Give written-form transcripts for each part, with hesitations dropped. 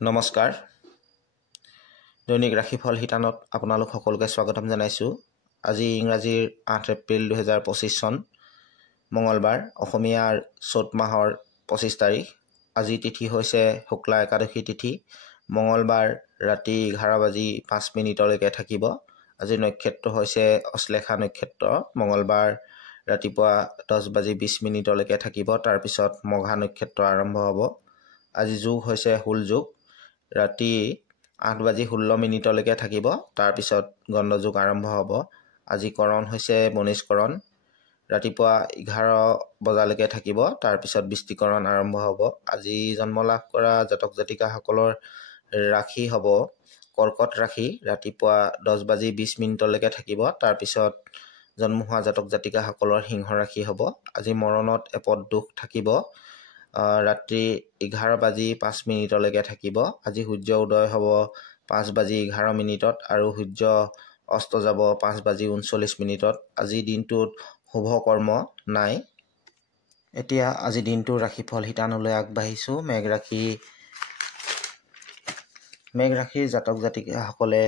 নমস্কাৰ দৈনিক ৰাশিফল শিতানত আপোনালোক সকলোকে স্বাগতম জনাইছোঁ। আজি ইংৰাজীৰ 8 এপ্ৰিল 2025 চন মঙলবাৰ, অসমীয়াৰ চ'ত মাহৰ 25 তাৰিখ। আজি তিথি হৈছে শুক্লা একাদশী তিথি। মঙলবাৰ ৰাতি 11:05 থাকিব। আজি নক্ষত্ৰ হৈছে অশ্লেষা নক্ষত্ৰ। মঙলবাৰ ৰাতিপুৱা 10:20 থাকিব। তাৰপিছত মঘা নক্ষত্ৰ আৰম্ভ হ'ব। আজি যোগ হৈছে হুল যোগ। ৰাতি 8:16 থাকিব। তাৰপিছত গণ্ড যোগ আৰম্ভ হ'ব। আজি কৰণ হৈছে বনিষ্কৰণ। ৰাতিপুৱা 11 থাকিব। তাৰপিছত বৃষ্টিকৰণ আৰম্ভ হ'ব। আজি জন্ম লাভ কৰা জাতক জাতিকাসকলৰ ৰাশি হ'ব কৰ্কট ৰাশি। ৰাতিপুৱা 10:20 থাকিব। তাৰপিছত জন্ম হোৱা জাতক জাতিকাসকলৰ সিংহ ৰাশি হ'ব। আজি মৰণত এপদ দুখ থাকিব। ৰাত্ৰি 11:05 থাকিব। আজি সূৰ্য উদয় হ'ব 5:11 আৰু সূৰ্য অস্ত যাব 5:39। আজি দিনটোত শুভ কৰ্ম নাই। এতিয়া আজি দিনটোৰ ৰাশিফল শিতানলৈ আগবাঢ়িছোঁ। মেঘ ৰাশিৰ জাতক জাতিকাসকলে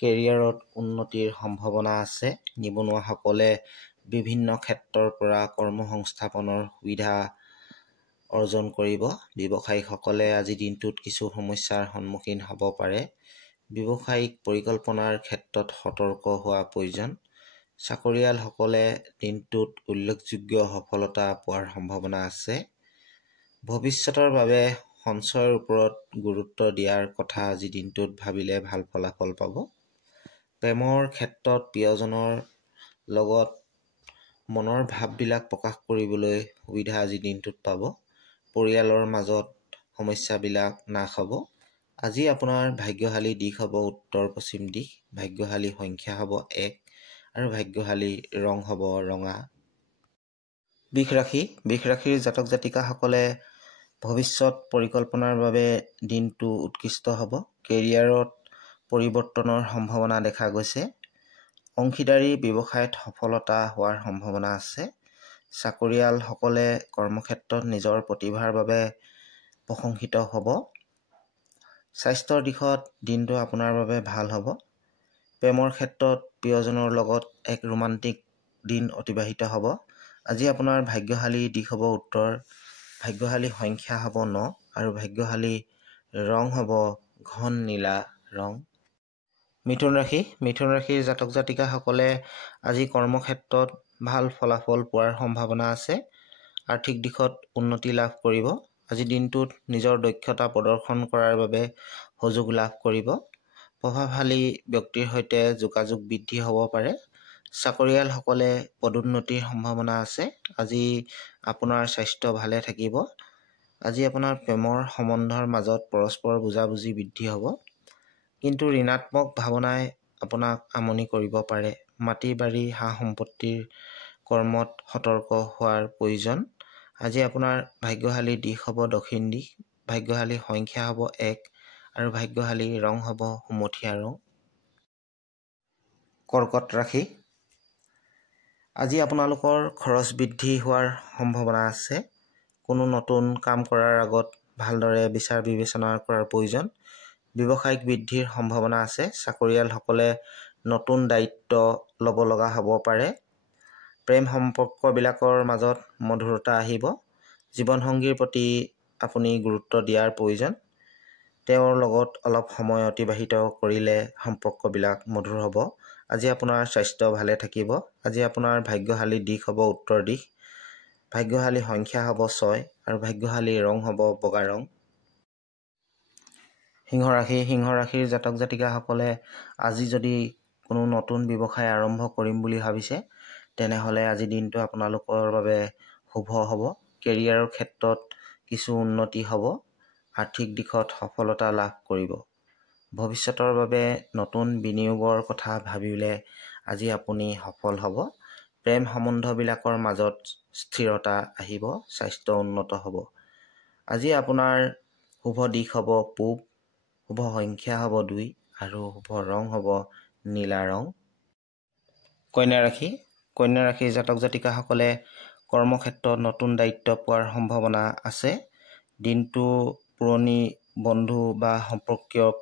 কেৰিয়াৰত উন্নতিৰ সম্ভাৱনা আছে। নিবনুৱাসকলে বিভিন্ন ক্ষেত্ৰৰ পৰা কৰ্মসংস্থাপনৰ সুবিধা অৰ্জন কৰিব। ব্যৱসায়ীসকলে আজি দিনটোত কিছু সমস্যাৰ সন্মুখীন হ'ব পাৰে। ব্যৱসায়িক পৰিকল্পনাৰ ক্ষেত্ৰত সতৰ্ক হোৱা প্ৰয়োজন। চাকৰিয়ালসকলে দিনটোত উল্লেখযোগ্য সফলতা পোৱাৰ সম্ভাৱনা আছে। ভৱিষ্যতৰ বাবে সঞ্চয়ৰ ওপৰত গুৰুত্ব দিয়াৰ কথা আজি দিনটোত ভাবিলে ভাল ফলাফল পাব। প্ৰেমৰ ক্ষেত্ৰত প্ৰিয়জনৰ লগত মনৰ ভাৱবিলাক প্ৰকাশ কৰিবলৈ সুবিধা আজি দিনটোত পাব। পৰিয়ালৰ মাজত সমস্যাবিলাক নাশ হ'ব। আজি আপোনাৰ ভাগ্যশালী দিশ হ'ব উত্তৰ পশ্চিম দিশ। ভাগ্যশালী সংখ্যা হ'ব 1 আৰু ভাগ্যশালী ৰং হ'ব ৰঙা। বৃষ ৰাশিৰ জাতক জাতিকাসকলে ভৱিষ্যত পৰিকল্পনাৰ বাবে দিনটো উৎকৃষ্ট হ'ব। কেৰিয়াৰত পৰিৱৰ্তনৰ সম্ভাৱনা দেখা গৈছে। অংশীদাৰী ব্যৱসায়ত সফলতা হোৱাৰ সম্ভাৱনা আছে। চাকৰিয়ালসকলে কৰ্মক্ষেত্ৰত নিজৰ প্ৰতিভাৰ বাবে প্ৰশংসিত হ'ব। স্বাস্থ্যৰ দিশত দিনটো আপোনাৰ বাবে ভাল হ'ব। প্ৰেমৰ ক্ষেত্ৰত প্ৰিয়জনৰ লগত এক ৰোমান্টিক দিন অতিবাহিত হ'ব। আজি আপোনাৰ ভাগ্যশালী দিশ হ'ব উত্তৰ। ভাগ্যশালী সংখ্যা হ'ব 9 আৰু ভাগ্যশালী ৰং হ'ব ঘন নীলা ৰং। মিথুন ৰাশিৰ জাতক জাতিকাসকলে আজি কৰ্মক্ষেত্ৰত ভাল ফলাফল পোৱাৰ সম্ভাৱনা আছে। আৰ্থিক দিশত উন্নতি লাভ কৰিব। আজি দিনটোত নিজৰ দক্ষতা প্ৰদৰ্শন কৰাৰ বাবে সুযোগ লাভ কৰিব। প্ৰভাৱশালী ব্যক্তিৰ সৈতে যোগাযোগ বৃদ্ধি হ'ব পাৰে। চাকৰিয়ালসকলে পদোন্নতিৰ সম্ভাৱনা আছে। আজি আপোনাৰ স্বাস্থ্য ভালে থাকিব। আজি আপোনাৰ প্ৰেমৰ সম্বন্ধৰ মাজত পৰস্পৰ বুজাবুজি বৃদ্ধি হ'ব। কিন্তু ঋণাত্মক ভাৱনাই আপোনাক আমনি কৰিব পাৰে। মাটি বাৰী সা সম্পত্তিৰ কৰ্মত সতৰ্ক হোৱাৰ প্ৰয়োজন। আজি আপোনাৰ ভাগ্যশালী দিশ হ'ব দক্ষিণ দিশ। ভাগ্যশালী সংখ্যা হ'ব 1 আৰু ভাগ্যশালী ৰং হ'ব সুমথিয়া ৰং। কৰ্কট ৰাশি। আজি আপোনালোকৰ খৰচ বৃদ্ধি হোৱাৰ সম্ভাৱনা আছে। কোনো নতুন কাম কৰাৰ আগত ভালদৰে বিচাৰ বিবেচনা কৰাৰ প্ৰয়োজন। ব্যৱসায়িক বৃদ্ধিৰ সম্ভাৱনা আছে। চাকৰিয়ালসকলে নতুন দায়িত্ব ল'ব লগা হ'ব পাৰে। প্ৰেম সম্পৰ্কবিলাকৰ মাজত মধুৰতা আহিব। জীৱনসংগীৰ প্ৰতি আপুনি গুৰুত্ব দিয়াৰ প্ৰয়োজন। তেওঁৰ লগত অলপ সময় অতিবাহিত কৰিলে সম্পৰ্কবিলাক মধুৰ হ'ব। আজি আপোনাৰ স্বাস্থ্য ভালে থাকিব। আজি আপোনাৰ ভাগ্যশালী দিশ হ'ব উত্তৰ দিশ। ভাগ্যশালী সংখ্যা হ'ব 6 আৰু ভাগ্যশালী ৰং হ'ব বগা ৰং। সিংহ ৰাশিৰ জাতক জাতিকাসকলে আজি যদি কোনো নতুন ব্যৱসায় আৰম্ভ কৰিম বুলি ভাবিছে, তেনেহ'লে আজি দিনটো আপোনালোকৰ বাবে শুভ হ'ব। কেৰিয়াৰৰ ক্ষেত্ৰত কিছু উন্নতি হ'ব। আৰ্থিক দিশত সফলতা লাভ কৰিব। ভৱিষ্যতৰ বাবে নতুন বিনিয়োগৰ কথা ভাবিলে আজি আপুনি সফল হ'ব। প্ৰেম সম্বন্ধবিলাকৰ মাজত স্থিৰতা আহিব। স্বাস্থ্য উন্নত হ'ব। আজি আপোনাৰ শুভ দিশ হ'ব পূব। শুভ সংখ্যা হ'ব 2 আৰু শুভ ৰং হ'ব নীলা ৰং। কন্যা ৰাশিৰ জাতক জাতিকাসকলে কৰ্মক্ষেত্ৰত নতুন দায়িত্ব পোৱাৰ সম্ভাৱনা আছে। দিনটো পুৰণি বন্ধু বা সম্পৰ্কীয়ক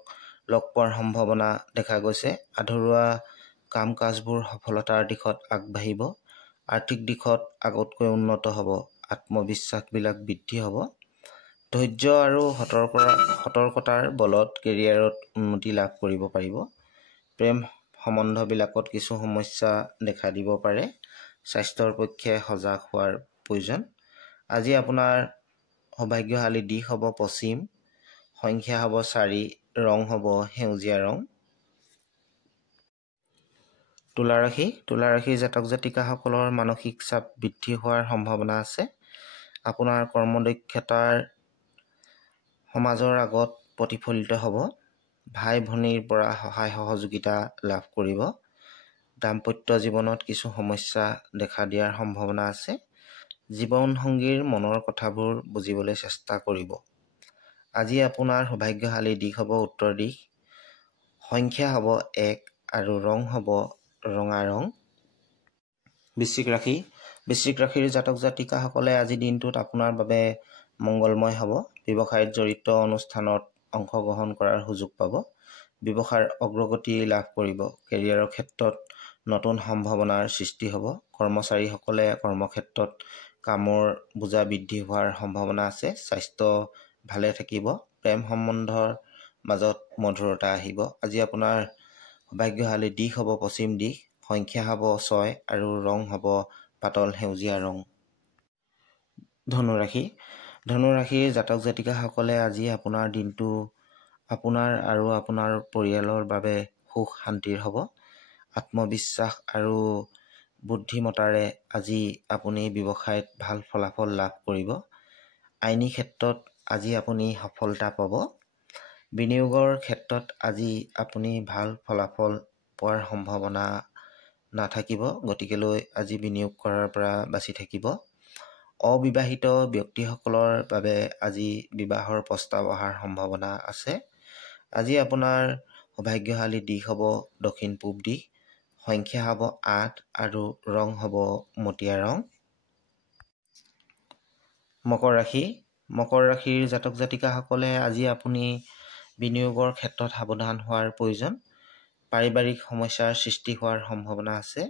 লগ পোৱাৰ সম্ভাৱনা দেখা গৈছে। আধৰুৱা কাম কাজবোৰ সফলতাৰ দিশত আগবাঢ়িব। আৰ্থিক দিশত আগতকৈ উন্নত হ'ব। আত্মবিশ্বাসবিলাক বৃদ্ধি হ'ব। ধৈৰ্য আৰু সতৰ্কতাৰ বলত কেৰিয়াৰত উন্নতি লাভ কৰিব পাৰিব। প্ৰেম সম্বন্ধবিলাকত কিছু সমস্যা দেখা দিব পাৰে। স্বাস্থ্যৰ পক্ষে সজাগ হোৱাৰ প্ৰয়োজন। আজি আপোনাৰ সৌভাগ্যশালী দিশ হ'ব পশ্চিম, সংখ্যা হ'ব 4, ৰং হ'ব সেউজীয়া ৰং। তুলা ৰাশিৰ জাতক জাতিকাসকলৰ মানসিক চাপ বৃদ্ধি হোৱাৰ সম্ভাৱনা আছে। আপোনাৰ কৰ্মদক্ষতাৰ সমাজৰ আগত প্ৰতিফলিত হ'ব। ভাই ভনীৰ পৰা সহায় সহযোগিতা লাভ কৰিব। দাম্পত্য জীৱনত কিছু সমস্যা দেখা দিয়াৰ সম্ভাৱনা আছে। জীৱনসংগীৰ মনৰ কথাবোৰ বুজিবলৈ চেষ্টা কৰিব। আজি আপোনাৰ সৌভাগ্যশালী দিশ হ'ব উত্তৰ দিশ, সংখ্যা হ'ব 1 আৰু ৰং হ'ব ৰঙা ৰং। বৃশ্চিক ৰাশিৰ জাতক জাতিকাসকলে আজি দিনটোত আপোনাৰ বাবে মংগলময় হ'ব। ব্যৱসায়ত জড়িত অনুষ্ঠানত অংশগ্ৰহণ কৰাৰ সুযোগ পাব। ব্যৱসায়ৰ অগ্ৰগতি লাভ কৰিব। কেৰিয়াৰৰ ক্ষেত্ৰত নতুন সম্ভাৱনাৰ সৃষ্টি হ'ব। কৰ্মচাৰীসকলে কৰ্মক্ষেত্ৰত কামৰ বোজা বৃদ্ধি হোৱাৰ সম্ভাৱনা আছে। স্বাস্থ্য ভালে থাকিব। প্ৰেম সম্বন্ধৰ মাজত মধুৰতা আহিব। আজি আপোনাৰ সৌভাগ্যশালী দিশ হ'ব পশ্চিম দিশ, সংখ্যা হ'ব 6 আৰু ৰং হ'ব পাতল সেউজীয়া ৰং। ধনু ৰাশিৰ জাতক জাতিকাসকলে আজি আপোনাৰ দিনটো আপোনাৰ আৰু আপোনাৰ পৰিয়ালৰ বাবে সুখ শান্তিৰ হ'ব। আত্মবিশ্বাস আৰু বুদ্ধিমতাৰে আজি আপুনি ব্যৱসায়ত ভাল ফলাফল লাভ কৰিব। আইনী ক্ষেত্ৰত আজি আপুনি সফলতা পাব। বিনিয়োগৰ ক্ষেত্ৰত আজি আপুনি ভাল ফলাফল পোৱাৰ সম্ভাৱনা নাথাকিব, গতিকেলৈ আজি বিনিয়োগ কৰাৰ পৰা বাছি থাকিব। অবিবাহিত ব্যক্তিসকলৰ বাবে আজি বিবাহৰ প্ৰস্তাৱ অহাৰ সম্ভাৱনা আছে। আজি আপোনাৰ সৌভাগ্যশালী দিশ হ'ব দক্ষিণ পূব দিশ, সংখ্যা হ'ব 8 আৰু ৰং হ'ব মটীয়া ৰং। মকৰ ৰাশিৰ জাতক জাতিকাসকলে আজি আপুনি বিনিয়োগৰ ক্ষেত্ৰত সাৱধান হোৱাৰ প্ৰয়োজন। পাৰিবাৰিক সমস্যাৰ সৃষ্টি হোৱাৰ সম্ভাৱনা আছে।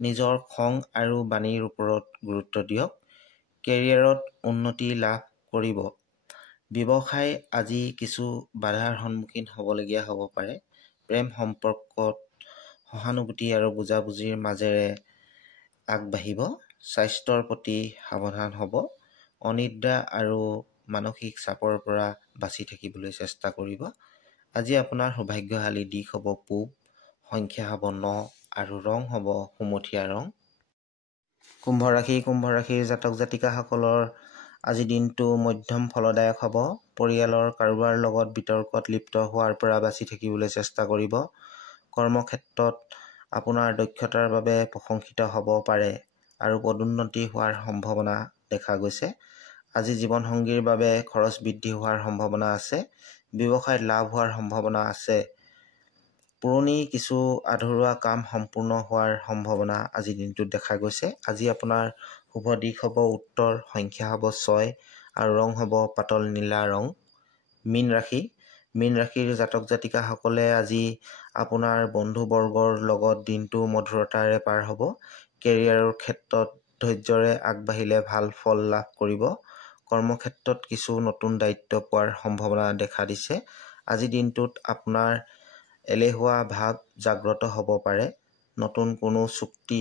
নিজৰ খং আৰু বাণীৰ ওপৰত গুৰুত্ব দিয়ক। কেৰিয়াৰত উন্নতি লাভ কৰিব। ব্যৱসায় আজি কিছু বাধাৰ সন্মুখীন হ'বলগীয়া হ'ব পাৰে। প্ৰেম সম্পৰ্কত সহানুভূতি আৰু বুজাবুজিৰ মাজেৰে আগবাঢ়িব। স্বাস্থ্যৰ প্ৰতি সাৱধান হ'ব। অনিদ্ৰা আৰু মানসিক চাপৰ পৰা বাচি থাকিবলৈ চেষ্টা কৰিব। আজি আপোনাৰ সৌভাগ্যশালী দিশ হ'ব পূব, সংখ্যা হ'ব 9 আৰু ৰং হ'ব সুমথিয়া ৰং। কুম্ভ ৰাশিৰ জাতক জাতিকাসকলৰ আজি দিনটো মধ্যম ফলদায়ক হ'ব। পৰিয়ালৰ কাৰোবাৰ লগত বিতৰ্কত লিপ্ত হোৱাৰ পৰা বাছি থাকিবলৈ চেষ্টা কৰিব। কৰ্মক্ষেত্ৰত আপোনাৰ দক্ষতাৰ বাবে প্ৰশংসিত হ'ব পাৰে আৰু পদোন্নতি হোৱাৰ সম্ভাৱনা দেখা গৈছে। আজি জীৱনসংগীৰ বাবে খৰচ বৃদ্ধি হোৱাৰ সম্ভাৱনা আছে। ব্যৱসায়ত লাভ হোৱাৰ সম্ভাৱনা আছে। পুৰণি কিছু আধৰুৱা কাম সম্পূৰ্ণ হোৱাৰ সম্ভাৱনা আজি দিনটোত দেখা গৈছে। আজি আপোনাৰ শুভ দিশ হ'ব উত্তৰ, সংখ্যা হ'ব 6 আৰু ৰং হ'ব পাতল নীলা ৰং। মীন ৰাশিৰ জাতক জাতিকাসকলে আজি আপোনাৰ বন্ধুবৰ্গৰ লগত দিনটো মধুৰতাৰে পাৰ হ'ব। কেৰিয়াৰৰ ক্ষেত্ৰত ধৈৰ্যৰে আগবাঢ়িলে ভাল ফল লাভ কৰিব। কৰ্মক্ষেত্ৰত কিছু নতুন দায়িত্ব পোৱাৰ সম্ভাৱনা দেখা দিছে। আজি দিনটোত আপোনাৰ এলেহুৱা ভাৱ জাগ্ৰত হ'ব পাৰে। নতুন কোনো চুক্তি